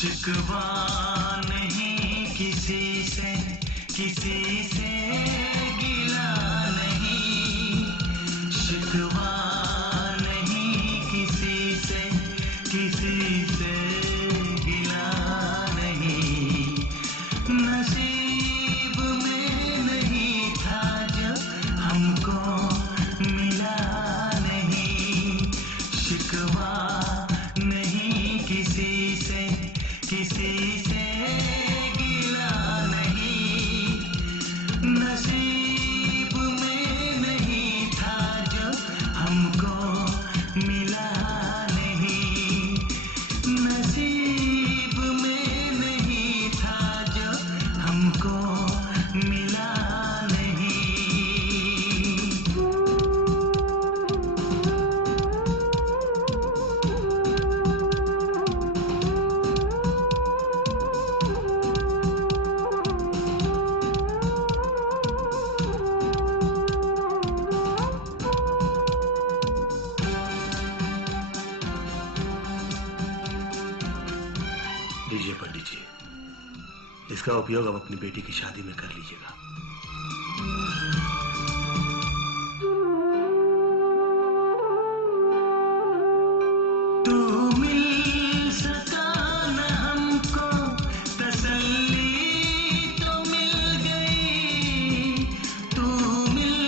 शिकवा नहीं किसी से गिला नहीं, शिकवा नहीं किसी से गिला नहीं। नसीब में नहीं था जो हमको मिला नहीं, शिकवा नहीं किसी से गिला नहीं। नसीब में नहीं था जो हमको मिला नहीं, नसीब में नहीं था जो हमको मिला नहीं। लीजिए पंडित जी, इसका उपयोग आप अपनी बेटी की शादी में कर लीजिएगा। तू मिल सका न हमको तसल्ली तो मिल गई, तू मिल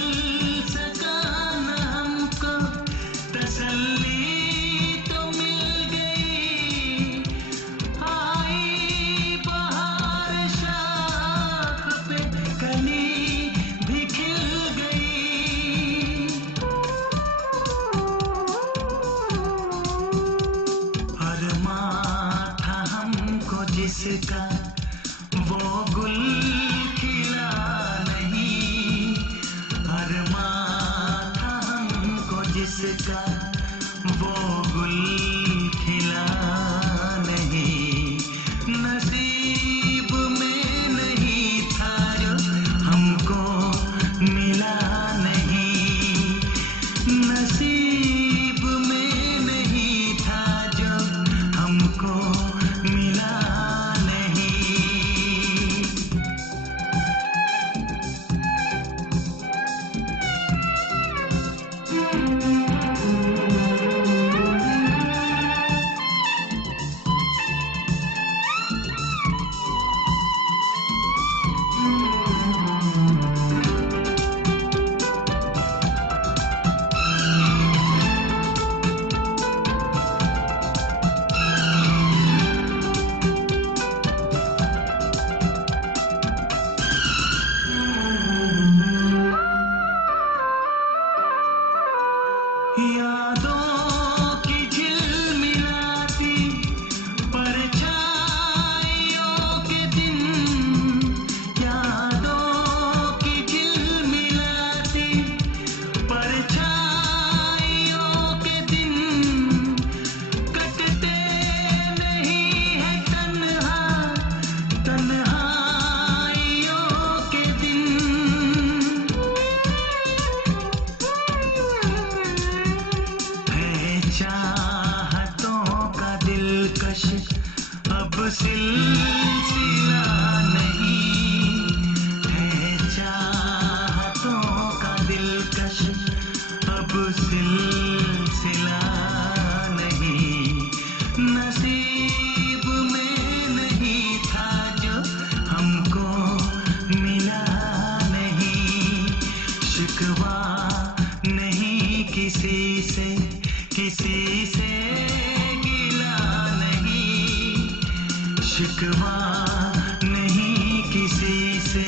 सका न हमको तसल्ली तो मिल गई। आई बहार शाख पे कली भी खिल गई। अरमां था हमको जिसका वो गुल खिला नहीं, अरमां था हमको जिसका वो गुल खिला नहीं। नसीब में नहीं था जो हमको मिला नहीं, नसीब में नहीं था जो हमको मिला नहीं। यादों की झिलमिलाती परछाइयों के दिन, यादों की झिलमिलाती परछाइयों के दिन, कटते नहीं है तन्हाइयों के दिन। चाहतों का दिलकश अब सिलसिला नहीं है, चाहतों का दिलकश अब सिलसिला नहीं। नसीब में नहीं था जो हमको मिला नहीं, शिकवा नहीं किसी से गिला नहीं, शिकवा नहीं किसी से